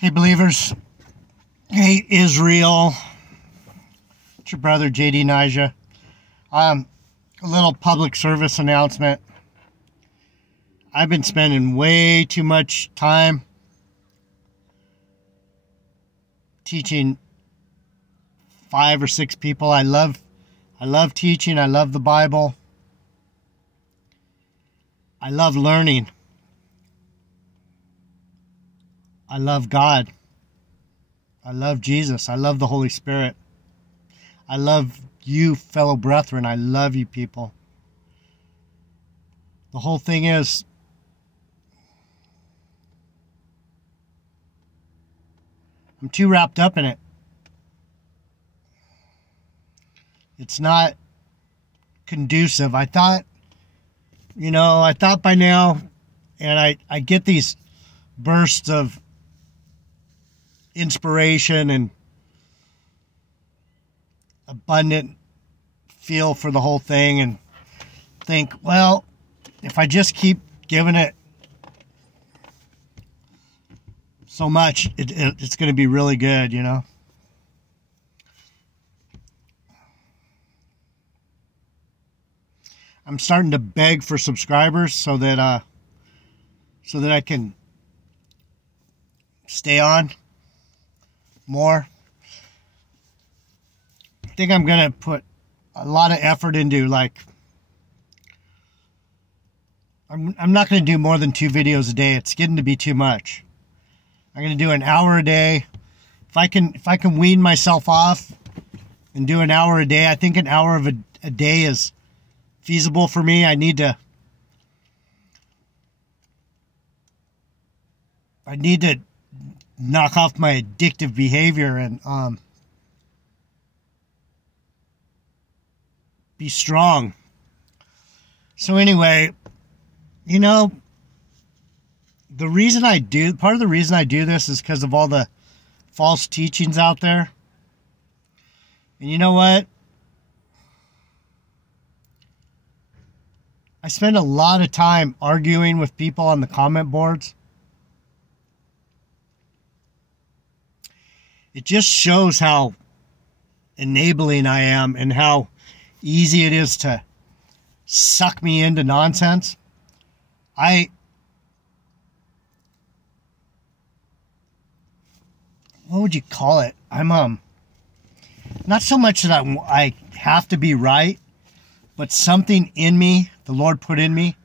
Hey believers, hey Israel, it's your brother JD Nija. A little public service announcement. I've been spending way too much time teaching 5 or 6 people. I love teaching. I love the Bible. I love learning. I love God. I love Jesus. I love the Holy Spirit. I love you, fellow brethren. I love you people. The whole thing is, I'm too wrapped up in it. It's not conducive. I thought by now, and I get these bursts of inspiration and abundant feel for the whole thing and think, well, if I just keep giving it so much, it's going to be really good, you know. I'm starting to beg for subscribers so that I can stay on more. I think I'm going to put a lot of effort into, like, I'm not going to do more than 2 videos a day. It's getting to be too much. I'm going to do an hour a day. If I can wean myself off and do an hour a day, I think an hour of a day is feasible for me. I need to knock off my addictive behavior and be strong. So anyway, you know, part of the reason I do this is because of all the false teachings out there. And you know what? I spend a lot of time arguing with people on the comment boards. It just shows how enabling I am and how easy it is to suck me into nonsense. What would you call it? I'm not so much that I have to be right, but something in me, the Lord put in me,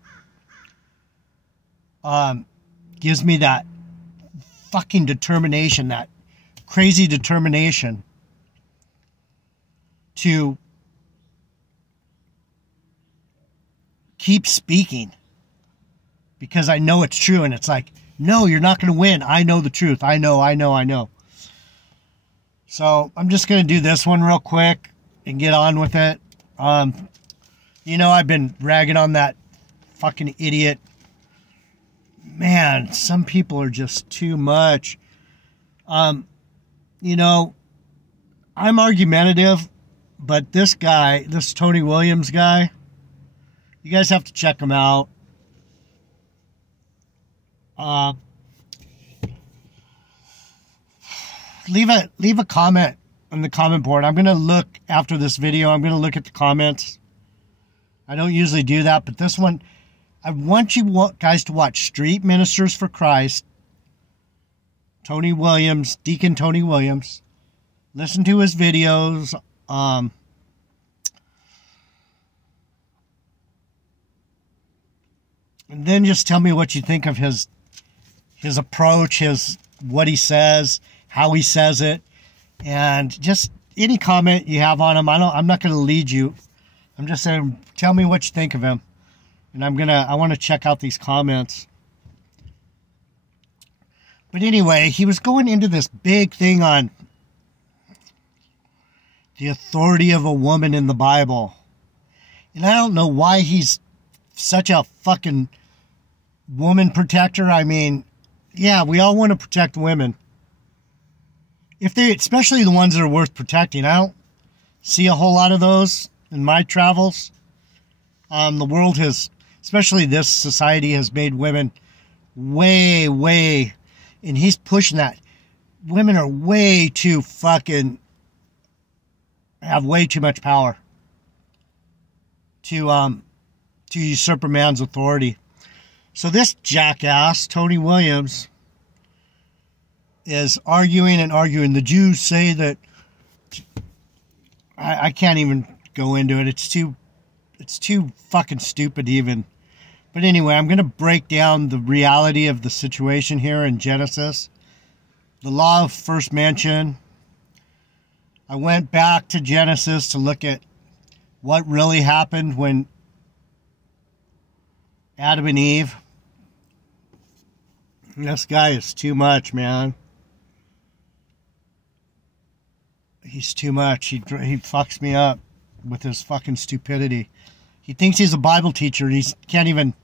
gives me that fucking determination, that crazy determination to keep speaking because I know it's true. And it's like, no, you're not going to win. I know the truth. I know. So I'm just going to do this one real quick and get on with it. You know, I've been ragging on that fucking idiot. Man, some people are just too much. You know, I'm argumentative, but this guy, this Tony Williams guy, you guys have to check him out. Leave a comment on the comment board. I'm going to look after this video. I'm going to look at the comments. I don't usually do that, but this one, I want you guys to watch Street Ministers for Christ. Tony Williams, Deacon Tony Williams. Listen to his videos. And then just tell me what you think of his approach, what he says, how he says it, and just any comment you have on him. I'm not going to lead you. I'm just saying, tell me what you think of him. And I want to check out these comments. But anyway, he was going into this big thing on the authority of a woman in the Bible. And I don't know why he's such a fucking woman protector. I mean, yeah, we all want to protect women. Especially the ones that are worth protecting. I don't see a whole lot of those in my travels. The world has, especially this society, has made women way, and he's pushing that. women are way too fucking, have way too much power to usurp a man's authority. So this jackass, Tony Williams, is arguing and arguing. The Jews say that, I can't even go into it. It's too fucking stupid even. But anyway, I'm going to break down the reality of the situation here in Genesis. The law of first mention. I went back to Genesis to look at what really happened when Adam and Eve. This guy is too much, man. He's too much. He fucks me up with his fucking stupidity. He thinks he's a Bible teacher. He can't even...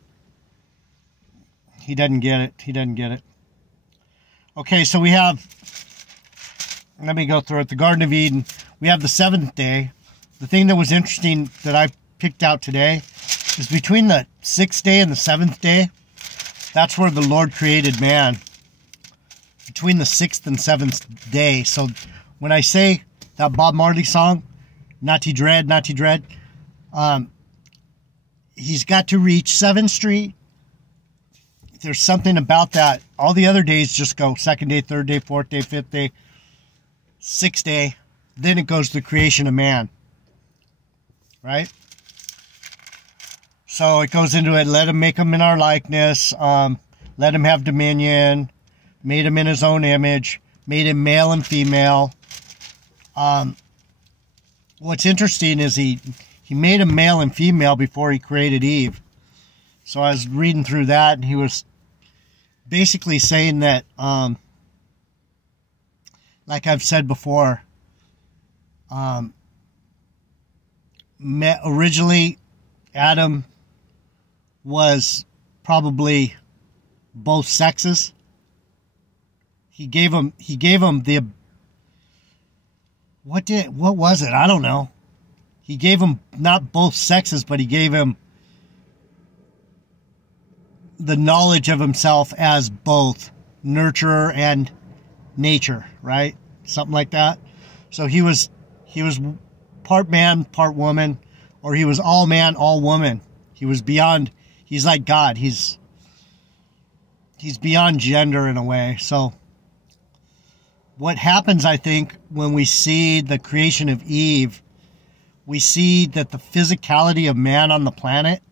He doesn't get it. He doesn't get it. Okay, so we have... Let me go through it. The Garden of Eden. We have the seventh day. The thing that was interesting that I picked out today is between the sixth day and the seventh day. That's where the Lord created man. Between the sixth and seventh day. So when I say that Bob Marley song, Naughty Dread, Naughty Dread, he's got to reach 7th Street. There's something about that. All the other days just go second day, third day, fourth day, fifth day, sixth day. Then it goes to the creation of man. Right? So it goes into it. Let him make him in our likeness. Let him have dominion. Made him in his own image. Made him male and female. What's interesting is he made him male and female before he created Eve. So I was reading through that, and he was basically saying that, like I've said before, originally Adam was probably both sexes. He gave him the, what was it? I don't know. He gave him not both sexes, but he gave him the knowledge of himself as both nurturer and nature, right? Something like that. So he was part man, part woman, or he was all man, all woman. He was beyond, he's like God. He's beyond gender in a way. So what happens, I think, when we see the creation of Eve, we see that the physicality of man on the planet,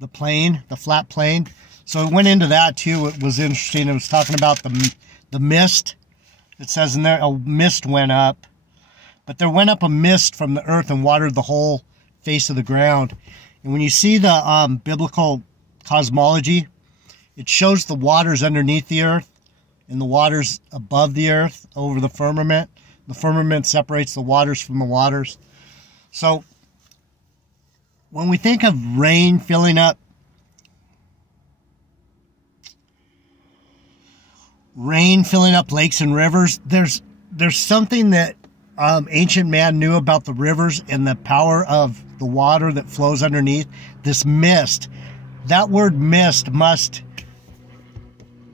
the plane, the flat plane. So it went into that too. It was interesting. It was talking about the mist. It says in there, a mist went up. But there went up a mist from the earth and watered the whole face of the ground. And when you see the biblical cosmology, it shows the waters underneath the earth and the waters above the earth over the firmament. The firmament separates the waters from the waters. So when we think of rain filling up lakes and rivers, there's something that ancient man knew about the rivers and the power of the water that flows underneath. This mist, that word mist must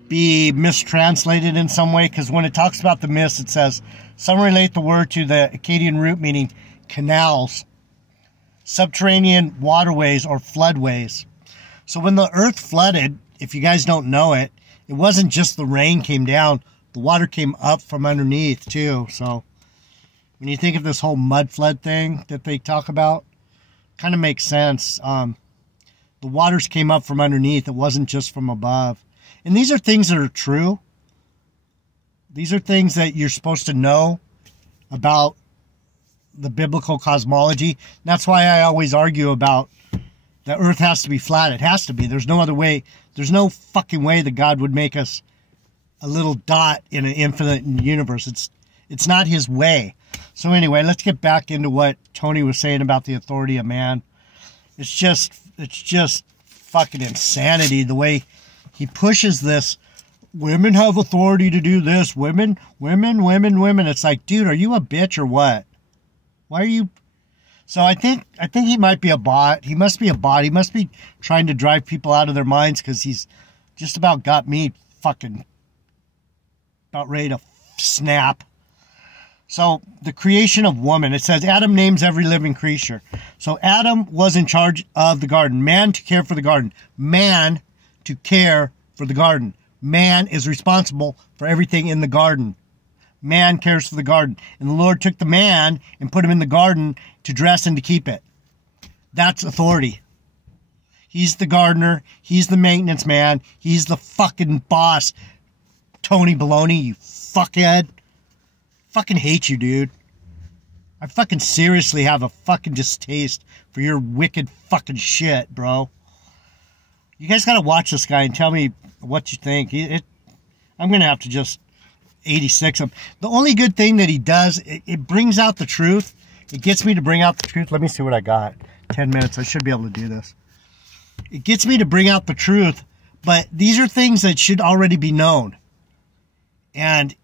be mistranslated in some way, because when it talks about the mist, it says, some relate the word to the Akkadian root meaning canals, subterranean waterways, or floodways. So when the earth flooded, if you guys don't know it, it wasn't just the rain came down, the water came up from underneath too. So when you think of this whole mud flood thing that they talk about, kind of makes sense. The waters came up from underneath. It wasn't just from above. And these are things that are true. These are things that you're supposed to know about the biblical cosmology. That's why I always argue about the earth has to be flat. It has to be. There's no other way. There's no fucking way that God would make us a little dot in an infinite universe. It's not his way. So anyway, let's get back into what Tony was saying about the authority of man. It's just fucking insanity the way he pushes this. Women have authority to do this. Women. It's like, dude, are you a bitch or what? Why are you? So I think he might be a bot. He must be a bot. He must be trying to drive people out of their minds, because he's just about got me fucking about ready to snap. So the creation of woman, it says Adam names every living creature. So Adam was in charge of the garden. Man to care for the garden. Man to care for the garden. Man is responsible for everything in the garden. Man cares for the garden. And the Lord took the man and put him in the garden to dress and to keep it. That's authority. He's the gardener. He's the maintenance man. He's the fucking boss. Tony Baloney, you fuckhead. Fucking hate you, dude. I fucking seriously have a fucking distaste for your wicked fucking shit, bro. You guys gotta watch this guy and tell me what you think. I'm gonna have to just 86 him. The only good thing that he does, it brings out the truth. It gets me to bring out the truth. Let me see what I got. 10 minutes. I should be able to do this. It gets me to bring out the truth, but these are things that should already be known. And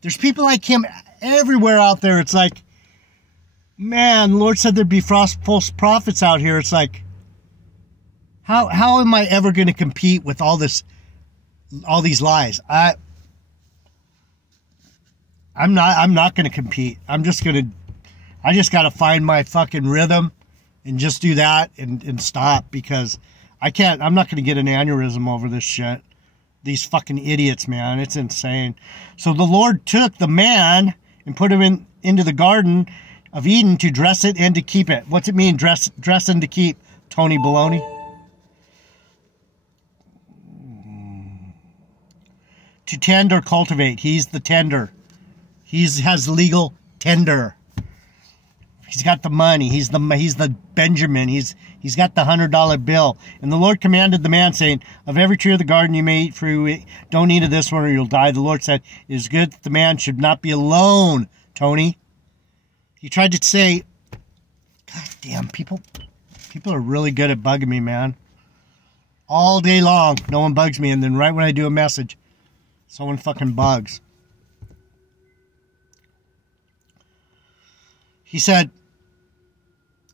there's people like him everywhere out there. It's like, man, the Lord said there'd be false prophets out here. It's like, how am I ever going to compete with all these lies? I'm not going to compete. I just got to find my fucking rhythm and just do that and stop, because I'm not going to get an aneurysm over this shit. These fucking idiots, man. It's insane. So the Lord took the man and put him into the Garden of Eden to dress it and to keep it. What's it mean, dress and to keep, Tony Baloney? To tend or cultivate. He's the tender. He has legal tender. He's got the money. He's the Benjamin. He's got the $100 bill. And the Lord commanded the man, saying, of every tree of the garden you may eat fruit, don't eat of this one or you'll die. The Lord said, it is good that the man should not be alone, Tony. He tried to say, God damn, people are really good at bugging me, man. All day long, no one bugs me. And then right when I do a message, someone fucking bugs. He said,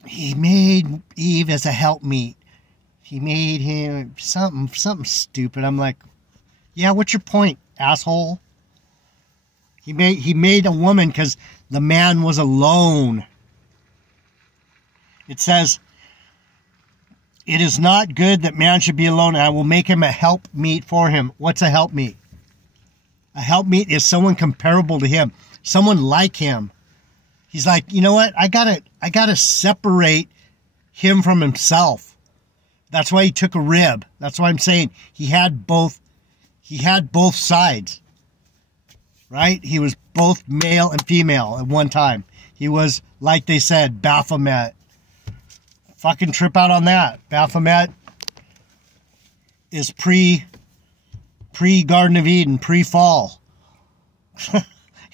he made Eve as a helpmeet. He made him something stupid. I'm like, yeah, what's your point, asshole? He made a woman because the man was alone. It says, it is not good that man should be alone. I will make him a helpmeet for him. What's a helpmeet? A helpmeet is someone comparable to him, someone like him. He's like, you know what? I gotta separate him from himself. That's why he took a rib. That's why I'm saying he had both sides. Right? He was both male and female at one time. He was, like they said, Baphomet. Fucking trip out on that. Baphomet is pre-Garden of Eden, pre-fall.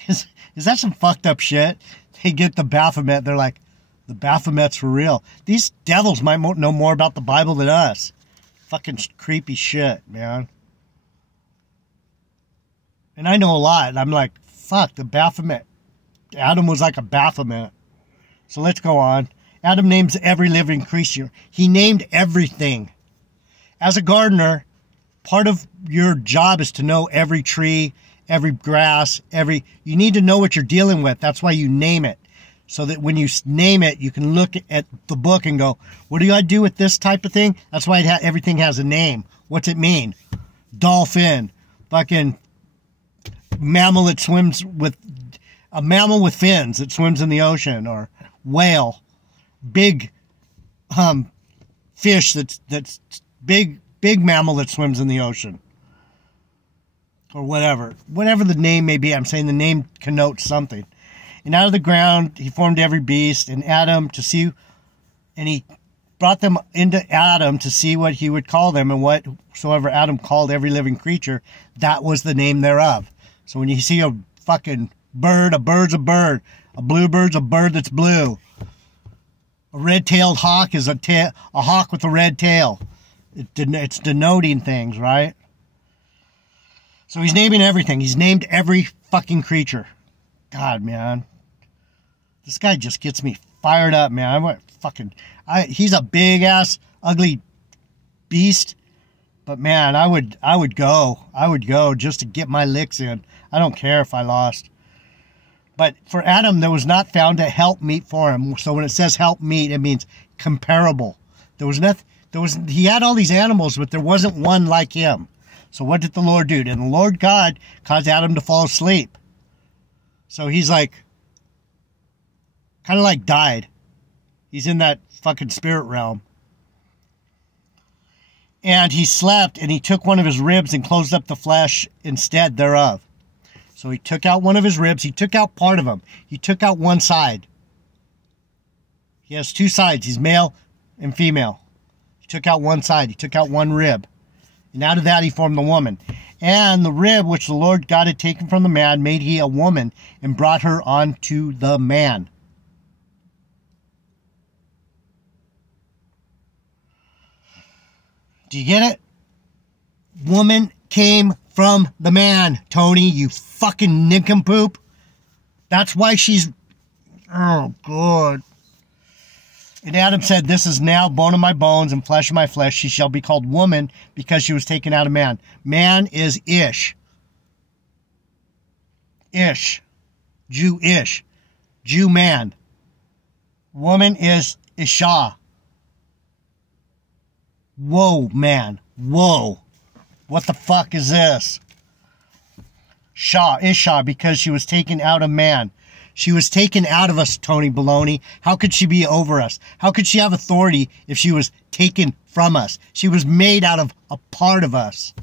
Is that some fucked up shit? They get the Baphomet. They're like, the Baphomet's for real. These devils might know more about the Bible than us. Fucking creepy shit, man. And I know a lot. And I'm like, fuck, the Baphomet. Adam was like a Baphomet. So let's go on. Adam names every living creature. He named everything. As a gardener, part of your job is to know every tree, every grass, you need to know what you're dealing with. That's why you name it. So that when you name it, you can look at the book and go, what do I do with this type of thing? That's why everything has a name. What's it mean? Dolphin. Fucking mammal that swims with, a mammal with fins that swims in the ocean. Or whale. Big fish that's big mammal that swims in the ocean. Or whatever the name may be. I'm saying the name connotes something. And out of the ground he formed every beast, and he brought them into Adam to see what he would call them, and whatsoever Adam called every living creature, that was the name thereof. So when you see a fucking bird, a bird's a bird. A bluebird's a bird that's blue. A red-tailed hawk is a hawk with a red tail. It's denoting things, right? So he's naming everything. He's named every fucking creature. God, man. This guy just gets me fired up, man. He's a big-ass, ugly beast. But man, I would go just to get my licks in. I don't care if I lost. But for Adam, there was not found a help meet for him. So when it says help meet, it means comparable. There was nothing. He had all these animals, but there wasn't one like him. So what did the Lord do? And the Lord God caused Adam to fall asleep. So he's like, kind of like died. He's in that fucking spirit realm. And he slept, and he took one of his ribs and closed up the flesh instead thereof. So he took out one of his ribs. He took out part of him. He took out one side. He has two sides. He's male and female. He took out one side. He took out one rib. And out of that he formed the woman. And the rib which the Lord God had taken from the man made he a woman and brought her unto the man. Do you get it? Woman came from the man, Tony, you fucking nincompoop. That's why she's... Oh, God. And Adam said, this is now bone of my bones and flesh of my flesh. She shall be called woman because she was taken out of man. Man is Ish. Ish. Jew-ish. Jew-man. Woman is Isha. Whoa, man. Whoa. What the fuck is this? Isha, because she was taken out of man. She was taken out of us, Tony Baloney. How could she be over us? How could she have authority if she was taken from us? She was made out of a part of us.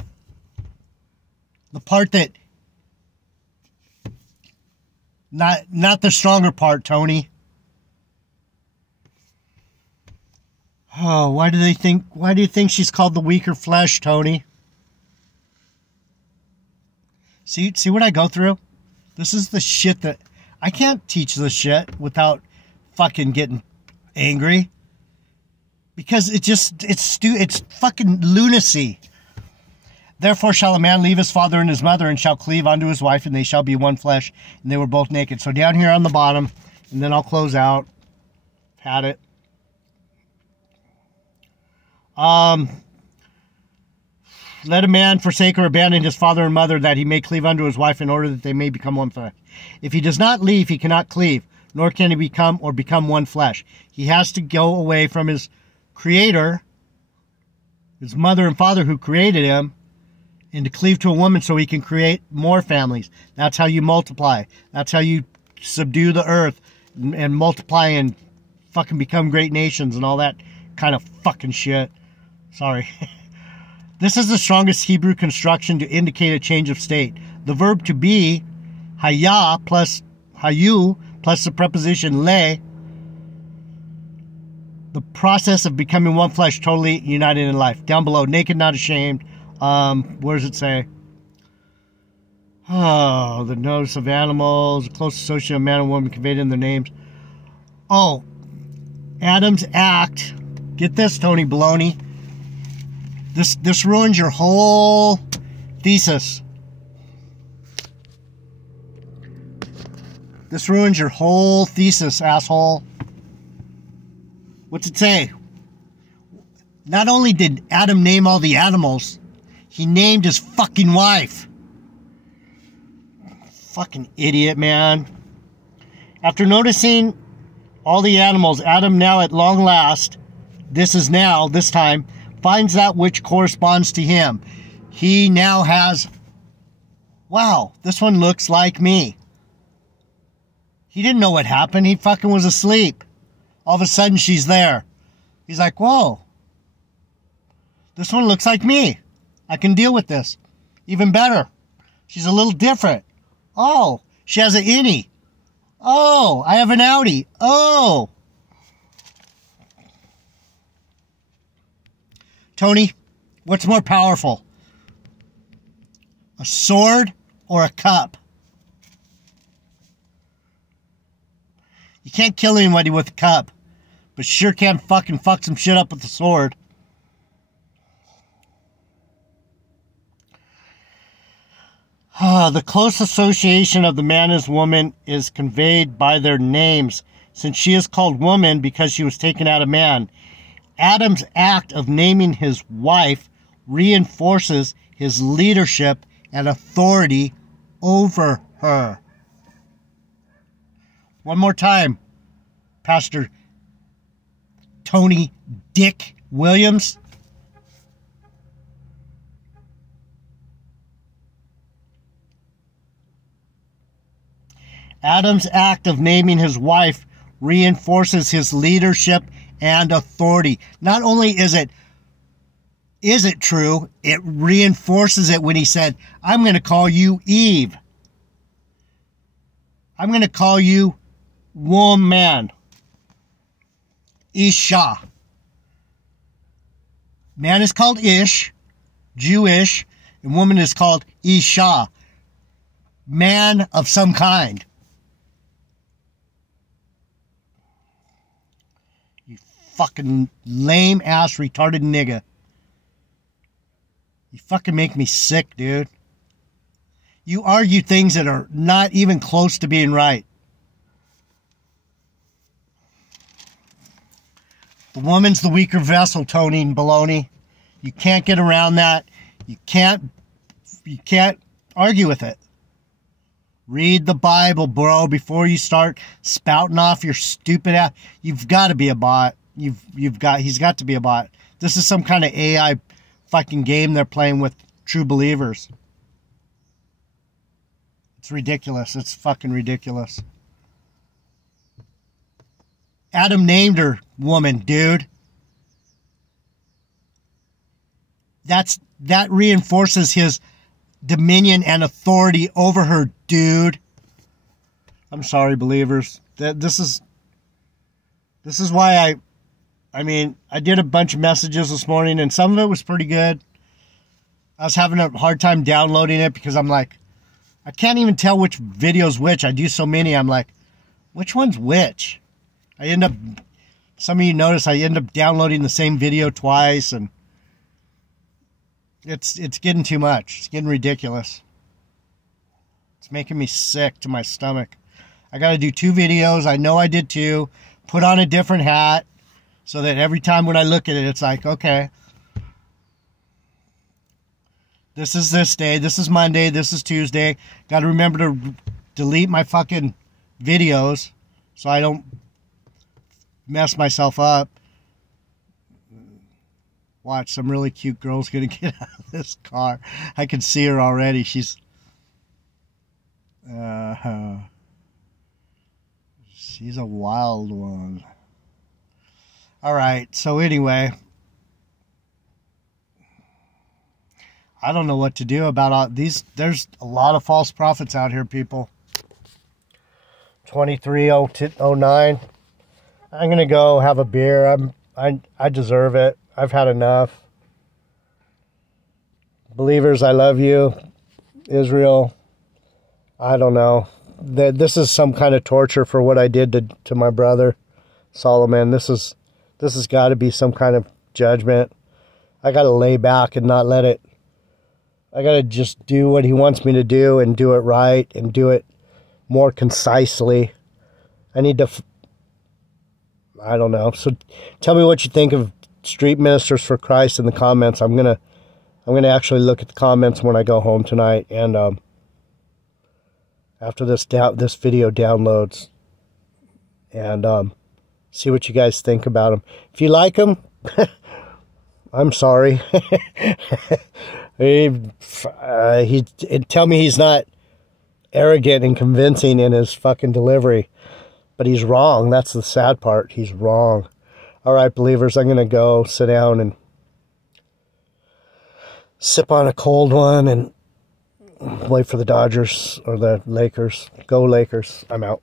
The part that... Not the stronger part, Tony. Oh, why do you think she's called the weaker flesh, Tony? See what I go through? This is the shit that... I can't teach this shit without fucking getting angry. Because it's fucking lunacy. Therefore shall a man leave his father and his mother and shall cleave unto his wife, and they shall be one flesh. And they were both naked. So down here on the bottom, and then I'll close out. Had it. Let a man forsake or abandon his father and mother, that he may cleave unto his wife, in order that they may become one flesh. If he does not leave, he cannot cleave, nor can he become one flesh. He has to go away from his creator, his mother and father who created him, and to cleave to a woman so he can create more families. That's how you multiply. That's how you subdue the earth and multiply and fucking become great nations and all that kind of fucking shit. Sorry. This is the strongest Hebrew construction to indicate a change of state. The verb to be, haya plus hayu plus the preposition le, the process of becoming one flesh, totally united in life. Down below, naked, not ashamed. Where does it say? Oh, the notice of animals, close association of man and woman conveyed in their names. Oh, Adam's act. Get this, Tony Baloney. This ruins your whole thesis. This ruins your whole thesis, asshole. What's it say? Not only did Adam name all the animals, he named his fucking wife. Fucking idiot, man. After noticing all the animals, Adam now at long last, this time, finds that which corresponds to him. He now has, wow, this one looks like me. He didn't know what happened. He fucking was asleep. All of a sudden, she's there. He's like, whoa. This one looks like me. I can deal with this. Even better. She's a little different. Oh, she has an innie. Oh, I have an outie. Oh. Tony, what's more powerful? A sword or a cup? You can't kill anybody with a cup, but sure can fucking fuck some shit up with a sword. The close association of the man and woman is conveyed by their names, since she is called woman because she was taken out of man. Adam's act of naming his wife reinforces his leadership and authority over her. One more time, Pastor Tony Dick Williams. Adam's act of naming his wife reinforces his leadership and authority. Not only is it true, it reinforces it when he said, I'm going to call you Eve. I'm going to call you woman. Isha. Man is called Ish, Jewish, and woman is called Isha, man of some kind. You fucking lame ass retarded nigga. You fucking make me sick, dude. You argue things that are not even close to being right. The woman's the weaker vessel, Tony and baloney. You can't get around that. You can't argue with it. Read the Bible, bro, before you start spouting off your stupid ass. You've got to be a bot. He's got to be a bot. This is some kind of AI fucking game they're playing with true believers. It's ridiculous. It's fucking ridiculous. Adam named her woman, dude. That reinforces his dominion and authority over her, dude. I'm sorry, believers. This is why I mean, I did a bunch of messages this morning, and some of it was pretty good. I was having a hard time downloading it because I'm like, I can't even tell which video's which. I do so many. I'm like, which one's which? Some of you notice I end up downloading the same video twice, and it's getting too much. It's getting ridiculous. It's making me sick to my stomach. I got to do 2 videos. I know I did 2. Put on a different hat so that every time when I look at it, it's like, okay, this is this day. This is Monday. This is Tuesday. Got to remember to delete my fucking videos so I don't mess myself up. Watch, some really cute girl's gonna get out of this car. I can see her already. She's a wild one. All right, so anyway, I don't know what to do about all these. There's a lot of false prophets out here, people. 23:09. I'm gonna go have a beer. I deserve it. I've had enough. Believers, I love you. Israel, I don't know. This is some kind of torture for what I did to my brother, Solomon. This has got to be some kind of judgment. I got to lay back and not let it. I got to just do what he wants me to do and do it right and do it more concisely. I need to... I don't know. So tell me what you think of Street Ministers for Christ in the comments. I'm gonna actually look at the comments when I go home tonight, and after this video downloads, and see what you guys think about him. If you like him, I'm sorry. Tell me he's not arrogant and convincing in his fucking delivery. But he's wrong. That's the sad part. He's wrong. All right, believers, I'm going to go sit down and sip on a cold one and wait for the Dodgers or the Lakers. Go Lakers. I'm out.